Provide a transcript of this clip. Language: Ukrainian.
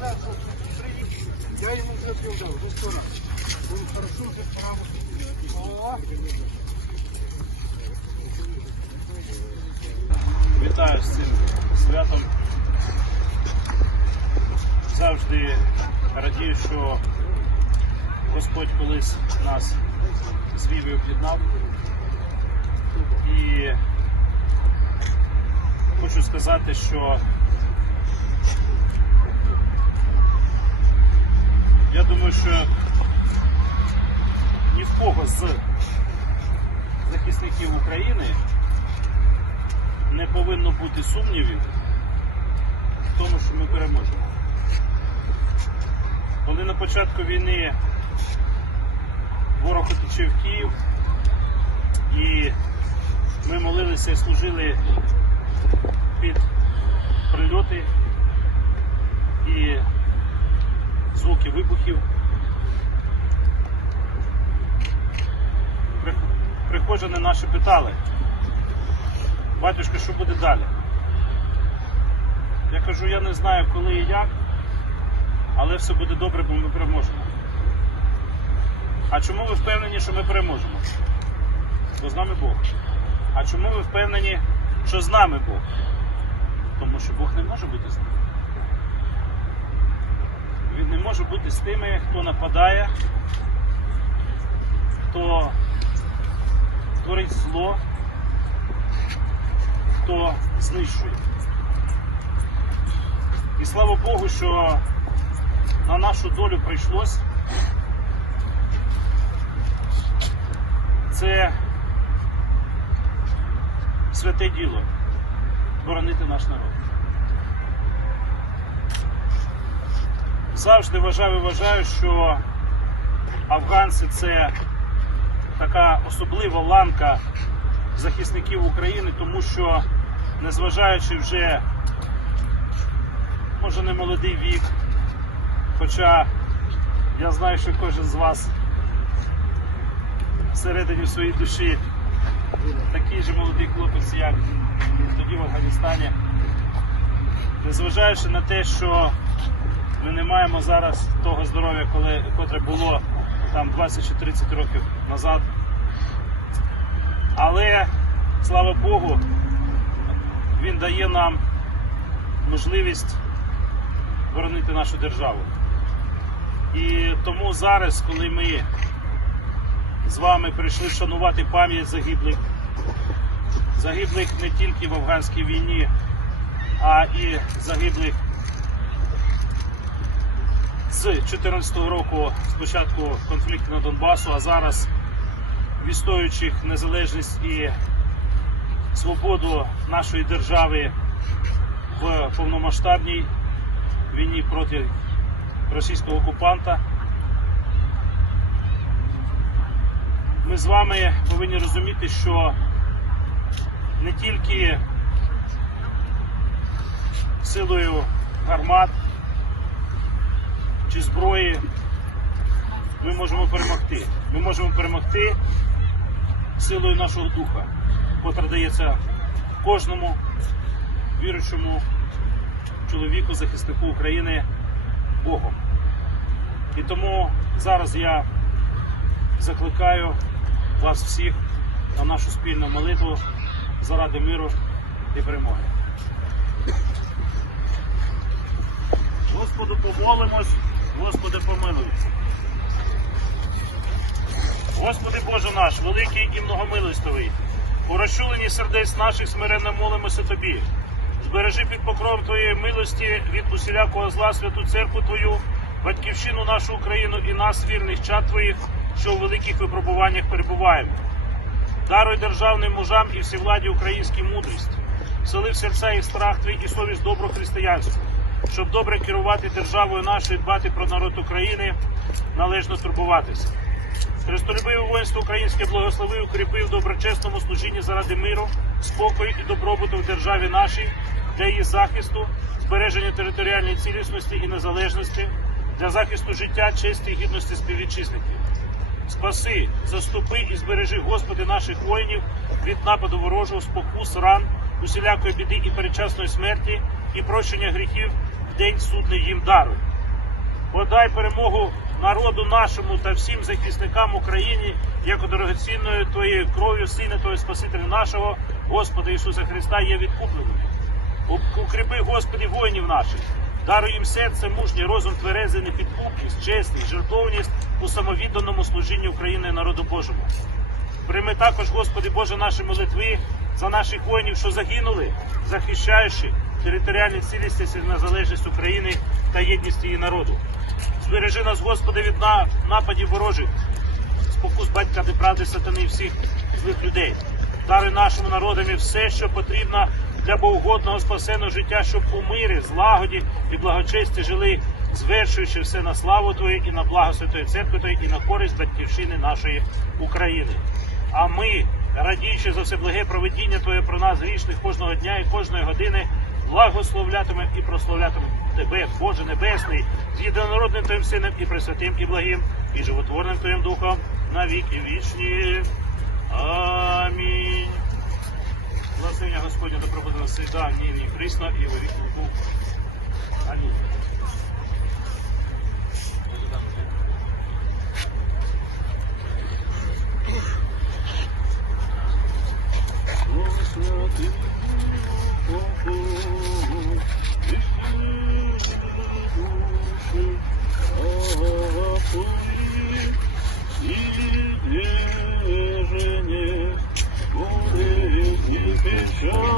Я ну що нам? Він хорошо вже справу. О, Вітаю з цим святом. Завжди радію, що Господь колись нас звів і об'єднав. І хочу сказати, що я думаю, що ні в кого з захисників України не повинно бути сумнівів в тому, що ми переможемо. Коли на початку війни ворог оточив Київ і ми молилися і служили під прильоти і звуки вибухів. При- Прихожани наші питали, батюшка, що буде далі? Я кажу, я не знаю, коли і як, але все буде добре, бо ми переможемо. А чому ви впевнені, що ми переможемо? Бо з нами Бог. А чому ви впевнені, що з нами Бог? Тому що Бог не може бути з нами. Він не може бути з тими, хто нападає, хто творить зло, хто знищує. І слава Богу, що на нашу долю прийшлось. Це святе діло боронити наш народ. Завжди вважаю і вважаю, що афганці це така особлива ланка захисників України, тому що, незважаючи вже, може, не молодий вік, хоча я знаю, що кожен з вас всередині своєї душі такий же молодий хлопець, як тоді в Афганістані, незважаючи на те, що ми не маємо зараз того здоров'я, коли, котре було там 20 чи 30 років назад. Але, слава Богу, він дає нам можливість боронити нашу державу. І тому зараз, коли ми з вами прийшли шанувати пам'ять загиблих, загиблих не тільки в афганській війні, а і загиблих з 2014 року спочатку конфлікту на Донбасу, а зараз відстоюючих незалежність і свободу нашої держави в повномасштабній війні проти російського окупанта. Ми з вами повинні розуміти, що не тільки силою гармат чи зброї ми можемо перемогти. Ми можемо перемогти силою нашого духа, котра дається кожному віруючому чоловіку, захиснику України Богом. І тому зараз я закликаю вас всіх на нашу спільну молитву заради миру і перемоги. Господу помолимось, Господи помилуйся. Господи Боже наш, великий і многомилостивий, у розчуленні сердець наших смиренно молимося Тобі. Збережи під покровом Твоєї милості від усілякого зла святу церкву Твою, батьківщину нашу Україну і нас, вірних чад Твоїх, що у великих випробуваннях перебуваємо. Даруй державним мужам і всівладі українській мудрість, сели в серця їх страх твій і совість добру християнську, щоб добре керувати державою нашою, дбати про народ України, належно турбуватися. Христолюбиве воїнство українське благослови, укріпив доброчесному служінні заради миру, спокою і добробуту в державі нашій, для її захисту, збереження територіальної цілісності і незалежності, для захисту життя, честі і гідності співвітчизників. Спаси, заступи і збережи, Господи, наших воїнів від нападу ворожого, спокус, ран, усілякої біди і передчасної смерті, і прощення гріхів день судний їм даруй. Подай перемогу народу нашому та всім захисникам України, як дорогоцінною Твоєю кров'ю, Сина Твого Спасителя нашого, Господа Ісуса Христа, є відкупленим. У- Укріпи, Господи, воїнів наших, даруй їм серце, мужнє, розум тверезий, непідкупність, чесність, жертовність у самовідданому служінні України народу Божому. Прийми також, Господи Боже, наші молитви за наших воїнів, що загинули, захищаючи територіальну цілісність і незалежність України та єдність її народу. Збережи нас, Господи, від нападів ворожих, спокус батька неправди сатани і всіх злих людей. Даруй нашому народові все, що потрібно для богоугодного спасеного життя, щоб у мирі, злагоді і благочесті жили, звершуючи все на славу Твою і на благо Святої Церкви Твої, і на користь батьківщини нашої України. А ми, радіючи за все благе проведіння Твоє про нас, грішних кожного дня і кожної години, благословлятиме і прославлятиме Тебе, Боже Небесний, з єдинородним Твоїм Сином і Пресвятим, і благим, і животворним Твоїм Духом на віки вічні. Амінь. Благословення Господня добробуде на всегда, нині присно, і во віки віков. Україні, і сотворити, і